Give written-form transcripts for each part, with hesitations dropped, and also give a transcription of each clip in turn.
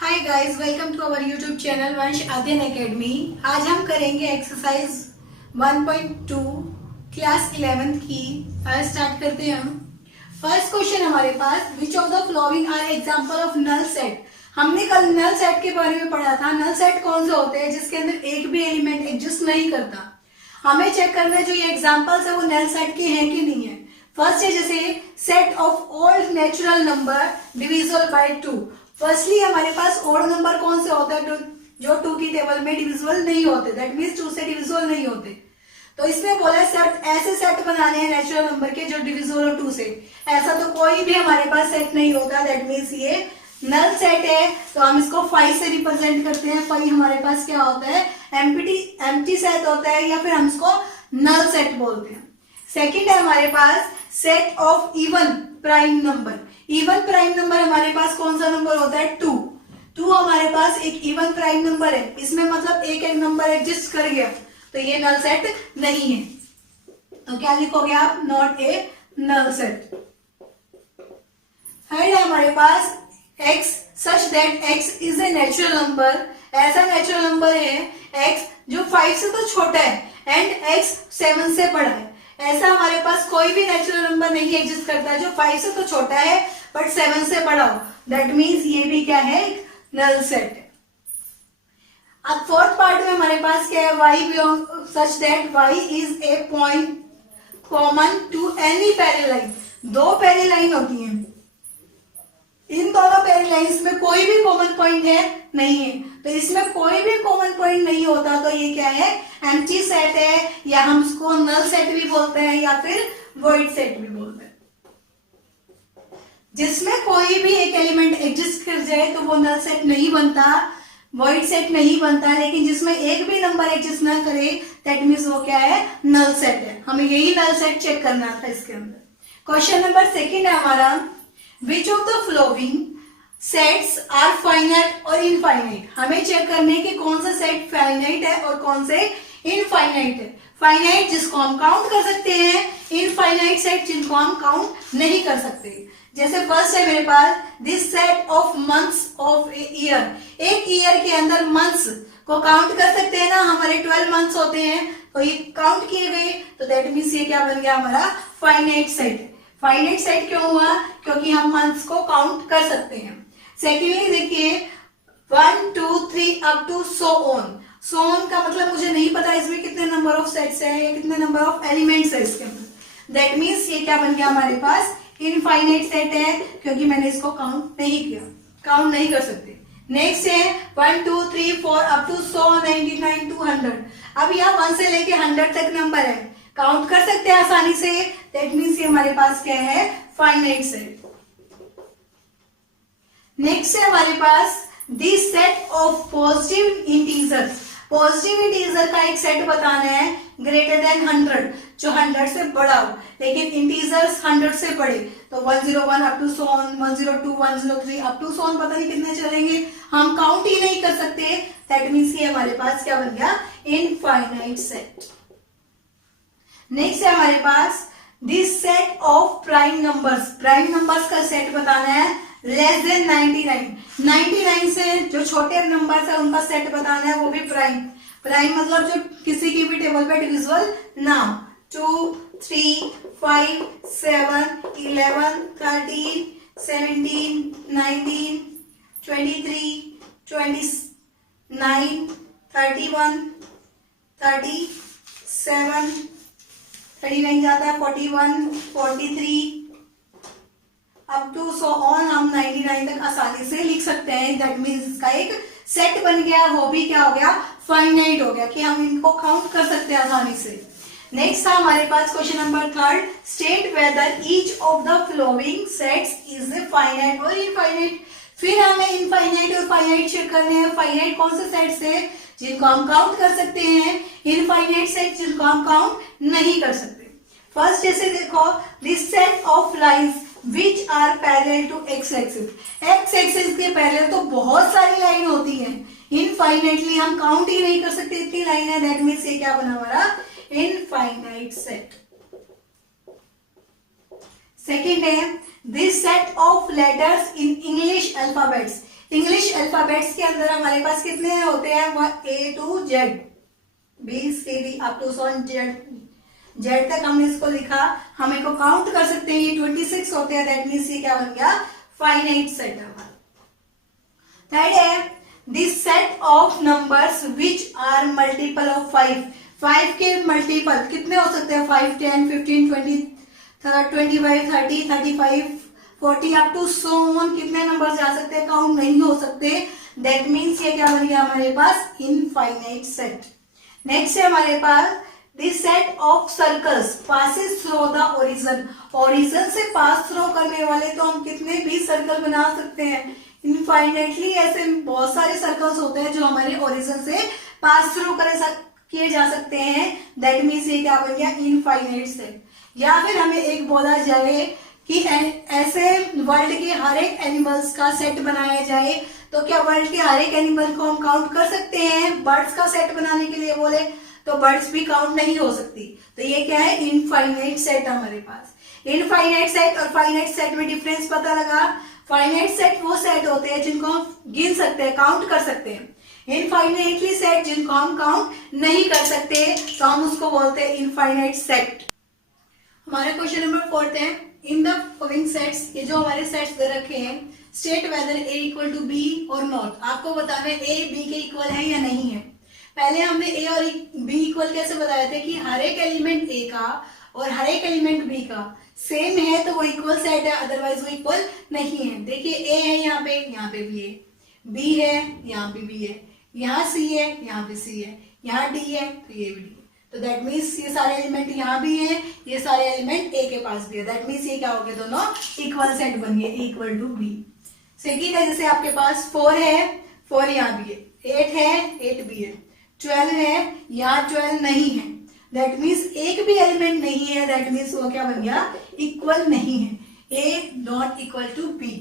Hi guys, welcome to our YouTube channel Vansh Adhyayan academy. आज हम करेंगे एक्सरसाइज 1.2 क्लास 11th की। आज स्टार्ट करते हैं हम। फर्स्ट क्वेश्चन हमारे पास, which of the following are example of null set. हमने कल नल सेट के बारे में पढ़ा था। नल सेट कौन से होते हैं? जिसके अंदर एक भी एलिमेंट एग्जिस्ट नहीं करता। हमें चेक करना है जो ये एग्जाम्पल्स है वो नल सेट के हैं कि नहीं है। फर्स्ट है जैसे set of all natural number divisible by 2। Firstly हमारे पास ओड नंबर कौन से होते हैं जो 2 की टेबल में डिविजिबल नहीं होते, दैट मीन्स 2 से डिविजिबल नहीं होते। तो इसमें बोला सेट, ऐसे सेट बनाने हैं नेचुरल नंबर के जो डिविजिबल हो 2 से। ऐसा तो कोई भी हमारे पास सेट नहीं होता, दैट मीन्स ये नल सेट है। तो हम इसको 5 से रिप्रेजेंट करते हैं। 5 हमारे पास क्या होता है? एम्प्टी सेट होता है, या फिर हम इसको नल सेट बोलते हैं। सेकंड है हमारे पास set of even prime number. Even prime number हमारे पास कौन सा नंबर होता है? 2। 2 हमारे पास एक इवन प्राइम नंबर है। इसमें मतलब एक एक नंबर एग्जिस्ट कर गया, तो ये नल सेट नहीं है। तो क्या लिखोगे आप? Not a null set. Third है हमारे पास x such that x is a natural number. ऐसा नेचुरल नंबर है x जो 5 से तो छोटा है एंड x 7 से बड़ा है। ऐसा हमारे पास कोई भी नेचुरल नंबर नहीं एग्जिस्ट करता जो 5 से तो छोटा है बट 7 से बड़ा हो। दैट मीन्स ये भी क्या है? नल सेट है। अब फोर्थ पार्ट में हमारे पास क्या है? y belong such that y is a point common to any parallel line. 2 parallel line होती हैं, इन दोनों पैरेलल लाइंस में कोई भी कॉमन पॉइंट है नहीं है। तो इसमें कोई भी कॉमन पॉइंट नहीं होता, तो ये क्या है? एम्प्टी सेट है, या हम इसको नल सेट भी बोलते हैं या फिर वॉइड सेट भी बोलते हैं। जिसमें कोई भी एक एलिमेंट एग्जिस्ट कर जाए तो वो नल सेट नहीं बनता, वॉइड सेट नहीं बनता। लेकिन जिसमें एक भी नंबर एग्जिस्ट ना करे दैट मीन्स वो क्या है? नल सेट है। हमें यही नल सेट चेक करना था इसके अंदर। क्वेश्चन नंबर सेकंड है हमारा, which of the following sets are finite और इनफाइनाइट। हमें चेक करने की कौन सा सेट फाइनाइट है और कौन से इनफाइनाइट है। फाइनाइट जिसको हम काउंट कर सकते हैं, इनफाइनाइट सेट जिनको हम काउंट नहीं कर सकते। जैसे फर्स्ट है मेरे पास this set of months of year. एक ईयर के अंदर मंथ्स को काउंट कर सकते हैं ना, हमारे 12 मंथ्स होते हैं, तो ये काउंट किए गए, तो दैट मीन्स ये क्या बन गया? हमारा फाइनाइट सेट। फाइनाइट सेट क्यों हुआ? क्योंकि हम मंथ्स को काउंट कर सकते हैं। सेकेंडली देखिए 1 2 3 up to so on. So on का मतलब मुझे नहीं पता इसमें कितने नंबर ऑफ सेट्स है या कितने नंबर ऑफ एलिमेंट्स है इसके अंदर। दैट मीन्स ये क्या बन गया हमारे पास? इनफाइनाइट सेट है, क्योंकि मैंने इसको काउंट नहीं किया, काउंट नहीं कर सकते। नेक्स्ट है 1 2 3 4 अप टू 100 99 200। अब यहाँ 1 से लेके 100 तक नंबर है, काउंट कर सकते हैं आसानी से। दैट मीन्स ये हमारे पास क्या है? Finite set. नेक्स्ट है हमारे पास this set of positive integers. Positive integer का एक सेट बताना है ग्रेटर देन 100, जो 100 से बड़ा हो, लेकिन इंटीजर्स 100 से बड़े। तो 101 up to so on, 102 103 up to so on, पता नहीं कितने चलेंगे, हम काउंट ही नहीं कर सकते। दैट मीन्स ये हमारे पास क्या बन गया? Infinite set. नेक्स्ट है हमारे पास this set of prime numbers. Prime numbers का सेट बताना है लेस देन 99। 99 से जो छोटे नंबर्स है उनका सेट बताना है, वो भी प्राइम। प्राइम मतलब जो किसी की भी टेबल पे डिविजिबल ना हो। 2 3 5 7 11 13 17 19 23 29 31 37 39 जाता है 41 43 अप टू सो ऑन। हम 99 तक आसानी से लिख सकते हैं। दैट मीन्स इसका एक सेट बन गया, वो भी क्या हो गया? फाइनाइट हो गया, कि हम इनको काउंट कर सकते हैं आसानी से। नेक्स्ट था हमारे पास question number third, state whether each of the following sets is a finite और इनफाइनाइट। फिर हमें इनफाइनाइट और फाइनाइट चेक करने हैं। फाइनाइट कौन से सेट्स है? जिनको हम काउंट कर सकते हैं। इनफाइनाइट सेट जिनको हम काउंट नहीं कर सकते। फर्स्ट जैसे देखो this set of lines which are parallel to X axis. X axis के पैरेलल तो बहुत सारी लाइन होती हैं, इनफाइनाइटली हम काउंट ही नहीं कर सकते इतनी लाइन है। दैट मीन्स ये क्या बना हमारा? Infinite set. सेकेंड है this set of letters in English alphabets. English alphabets के अंदर हमारे पास कितने होते हैं, A to Z, BCD up to Z तक हमने इसको लिखा। हम इसको काउंट कर सकते हैं, ये 26 होते हैं, दैट मीन्स ये क्या बन गया, फाइनाइट सेट है हमारा। थर्ड है this set of numbers which are multiple of 5, 5 के मल्टीपल कितने हो सकते हैं, 5, 10, 15, 20, 25, 30, 35, 40 अप टू सो ऑन, कितने नंबर जा सकते हैं, काउंट नहीं हो सकते, दैट मीन्स ये क्या बन गया हमारे पास, इनफाइनाइट सेट। नेक्स्ट है हमारे पास this set of circles passes through the origin, origin से पास थ्रू करने वाले तो हम कितने भी सर्कल बना सकते हैं, इनफाइनाइटली ऐसे बहुत सारे सर्कल्स होते हैं जो हमारे ओरिजिन से पास थ्रू किए जा सकते हैं, दैट मीन्स ये क्या बन गया, इनफाइनाइट सेट। या फिर हमें एक बोला जाए कि ऐसे वर्ल्ड के हर एक एनिमल्स का सेट बनाया जाए, तो क्या वर्ल्ड के हर एक एनिमल को हम काउंट कर सकते हैं, बर्ड्स का सेट बनाने के लिए बोले तो बर्ड्स भी काउंट नहीं हो सकती, तो ये क्या है, इनफाइनाइट सेट हमारे पास। इनफाइनाइट सेट और फाइनाइट सेट में डिफरेंस पता लगा, फाइनाइट सेट वो सेट होते हैं जिनको हम गिन सकते हैं, काउंट कर सकते हैं, इनफाइनाइटली सेट जिनको हम काउंट नहीं कर सकते तो हम उसको बोलते हैं इनफाइनाइट सेट। हमारा क्वेश्चन नंबर 4 है, इन द फॉलोइंग सेट्स, ये जो हमारे सेट्स दे रखे हैं, state whether A equal to B और नॉट, आपको बताना है A B के इक्वल है या नहीं है। पहले हमने A और B इक्वल कैसे बताए थे कि हर एक एलिमेंट A का और हर एक एलिमेंट B का सेम है तो वो इक्वल सेट है, अदरवाइज वो इक्वल नहीं है। देखिए A है यहाँ पे भी है, B है यहाँ पे भी है, यहाँ C है यहाँ पे C है, यहाँ D है तो ये भी D है, तो दैट मीन्स ये सारे एलिमेंट यहाँ भी हैं, ये सारे एलिमेंट A के पास भी है, दैट मीन्स ये क्या हो गए, दोनों इक्वल सेट बन गए, A equal to B। Second है जैसे आपके पास 4 है, 4 यहाँ भी है, 8 है 8 भी है, 12 है यहाँ 12 नहीं है, दैट मीन्स एक भी एलिमेंट नहीं है, दैट मीन्स वो क्या बन गया, इक्वल नहीं है, A not equal to B।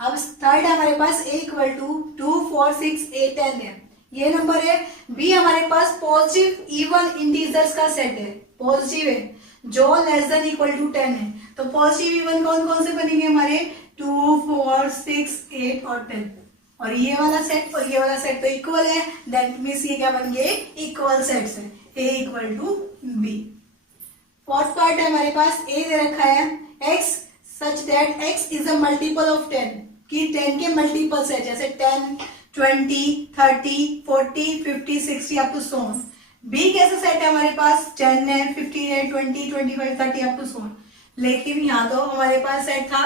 अब थर्ड है हमारे पास A इक्वल टू 2, 4, 6, 8, 10 है, ये नंबर है। B हमारे पास पॉजिटिव इवन इंटीजर्स का सेट है, पॉजिटिव है जो लेस देन इक्वल टू 10 है, तो पॉजिटिव इवन कौन कौन से बनेंगे हमारे, 2, 4, 6, 8 और 10, और ये वाला सेट और ये वाला सेट तो इक्वल है, दैट मीन्स ये क्या बन गए, इक्वल सेट्स है, A equal to B। Fourth part है हमारे पास, A दे रखा है x such that x is a multiple of 10, कि 10 के मल्टीपल्स है, जैसे 10, 20, 30, 40, 50, 60 up to so on. B कैसा सेट है हमारे पास, 10 है, 15 है, 20, 25, 30 अप टू सो ऑन, लेकिन यहाँ तो हमारे पास सेट था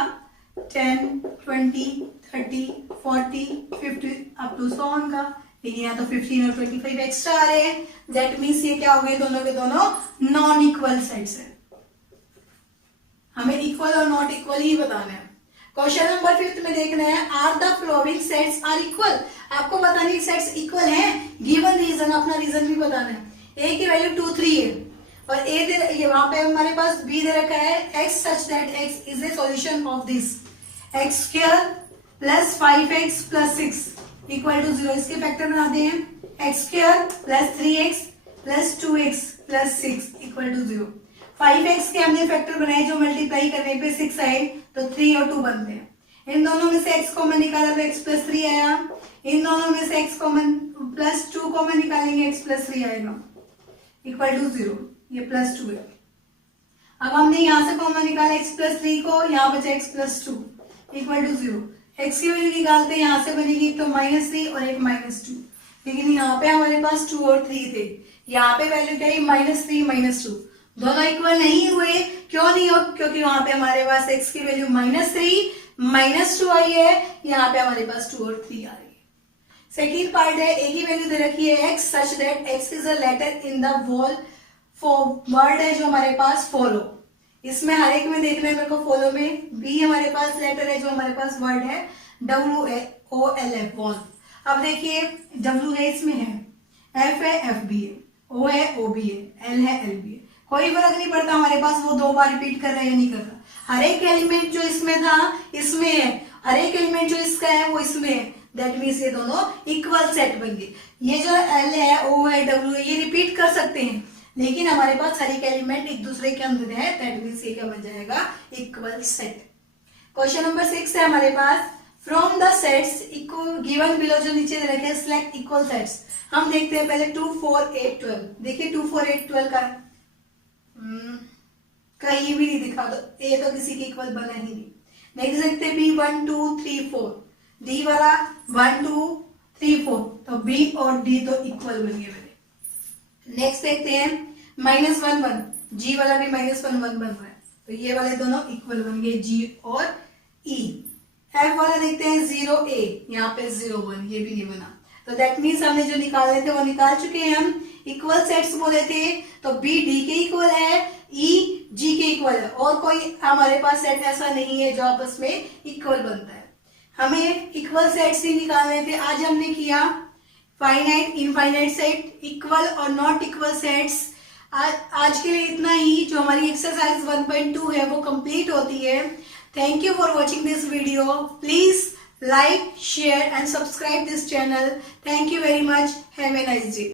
10, 20, 30, 40, 50 अप टू सो ऑन का, लेकिन यहाँ तो 15 और 25 एक्स्ट्रा आ रहे हैं, दैट मीन्स ये क्या हो गए, दोनों के दोनों नॉन इक्वल सेट्स हैं। हमें इक्वल और नॉट इक्वल ही बताना है। क्वेश्चन नंबर 5 में देखना है, are the following sets are equal, आपको बताना है सेट्स इक्वल हैं, गिवन रीजन, अपना रीजन भी बताना है। A की वैल्यू 2, 3 है और ये वहां पे हमारे पास B दे रखा है x such that x is a solution of this x square plus 5x plus 6 equal to 0, इसके फैक्टर बनाते हैं, x square plus 3x plus 2x plus 6 equal to 0। 5x के हमने फैक्टर बनाए जो मल्टीप्लाई करने पे 6 आए तो 3 और 2 बनते हैं, इन दोनों में से x कॉमन निकाला तो x plus 3 आया, इन दोनों में से x कॉमन प्लस 2 कॉमन निकालेंगे x plus 3 आएगा इक्वल टू 0, ये प्लस 2 है। अब हमने यहाँ से कॉमन निकाला x plus 3 को, यहाँ बचा x plus 2 equal to 0, x की वैल्यू निकालते हैं, यहाँ से बनेगी तो -3 और एक -2, लेकिन यहाँ पे हमारे पास 2 और 3 थे, यहाँ पे वैल्यू क्या है -3 -2, दोनों इक्वल नहीं हुए, क्यों नहीं हो, क्योंकि वहां पे हमारे पास x की वैल्यू -3 -2 आई है, यहाँ पे हमारे पास 2 और 3 आ रही है। सेकेंड पार्ट है, a की वैल्यू दे रखी है x such that x is a letter in the wall, word है जो हमारे पास फॉलो, इसमें हर एक में देखना है मेरे को, फॉलो में b हमारे पास लेटर है जो हमारे पास वर्ड है WOLF वॉल। अब देखिए W है इसमें है, F है FB है, O है OB है, L है LB है, कोई फर्क नहीं पड़ता हमारे पास वो 2 बार रिपीट कर रहा है या नहीं कर रहा, हर एक एलिमेंट जो इसमें था इसमें है, हर एक एलिमेंट जो इसका है वो इसमें है, दैट मीन्स ये दोनों इक्वल सेट बन गए। ये जो L है O है W है ये रिपीट कर सकते हैं, लेकिन हमारे पास हर एक एलिमेंट एक दूसरे के अंदर है, दैट मीन्स ये क्या बन जाएगा, इक्वल सेट। क्वेश्चन नंबर 6 है हमारे पास, from the sets equal given below जो नीचे दे रखे सिलेक्ट इक्वल सेट्स। हम देखते हैं पहले 2 4 8 12। देखिए 2 4 8 12 का कहीं भी नहीं दिखा, तो ए तो किसी के इक्वल बना ही नहीं। नेक्स्ट देखते हैं बी 1 2 3 4, डी वाला 1 2 3 4, तो बी और डी तो इक्वल बन गए मेरे। नेक्स्ट देखते हैं -1 1, जी वाला भी -1 1 बन रहा है, तो ये वाले दोनों इक्वल बन गए जी और ई। एफ वाला देखते हैं 0 A, यहाँ पे 0 1, ये भी नहीं बना, तो दैट मीन्स हमने जो निकाले थे वो निकाल चुके हैं हम। इक्वल सेट्स बोले थे तो बी डी के इक्वल है, ई जी के इक्वल है, और कोई हमारे पास सेट ऐसा नहीं है जो आपस में इक्वल बनता है। हमें इक्वल सेट्स ही निकालने थे। आज हमने किया फाइनाइट इनफाइनाइट सेट, इक्वल और नॉट इक्वल सेट्स। आज के लिए इतना ही। जो हमारी एक्सरसाइज 1.2 है वो कंप्लीट होती है। Thank you for watching this video. Please like, share and subscribe this channel. Thank you very much. Have a nice day.